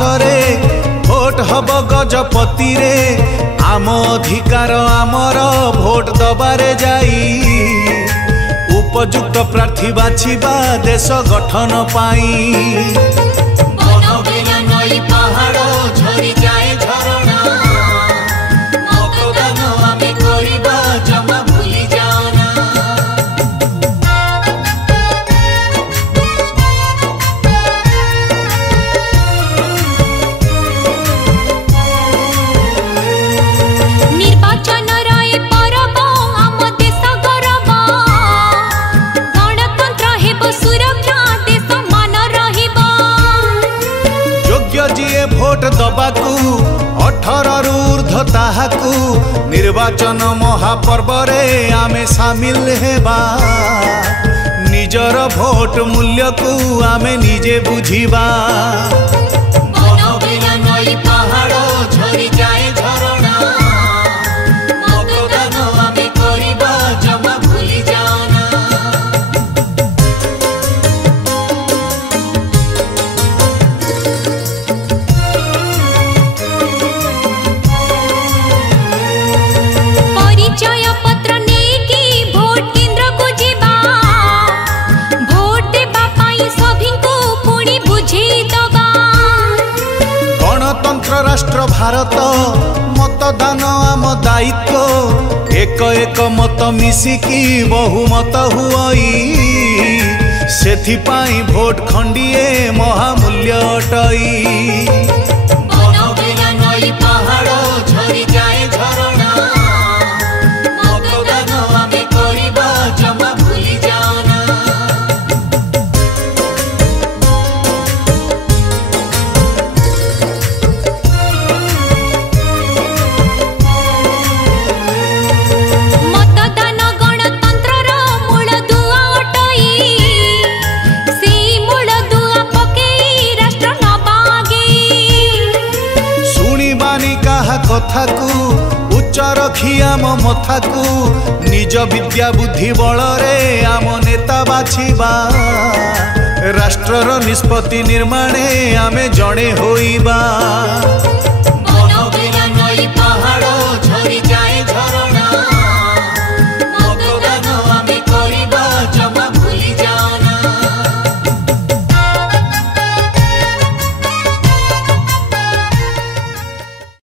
मासरे vote hub Gajapati रे आम अधिकार आमर भोट दबारे जाई उपयुक्त प्रार्थी बाछिबा देश गठन पाई। भोट दबाकू 18 रु ऊर्ध्व ताहाकू निर्वाचन महापर्व रे आमे सामिल हेबा निजर भोट मूल्य को आमे निजे बुझिबा। राष्ट्र भारत मतदान आम दायित्व एक एक मत मिसिकी बहुमत हुई सेथिपाई भोट खंडिए महामूल्य अटई। कथा को उच्च रखी आम मथा को निज विद्या बुद्धि बल रे आम नेता बाछिबा राष्ट्रर निष्पत्ति निर्माणे आमे जड़े होइबा।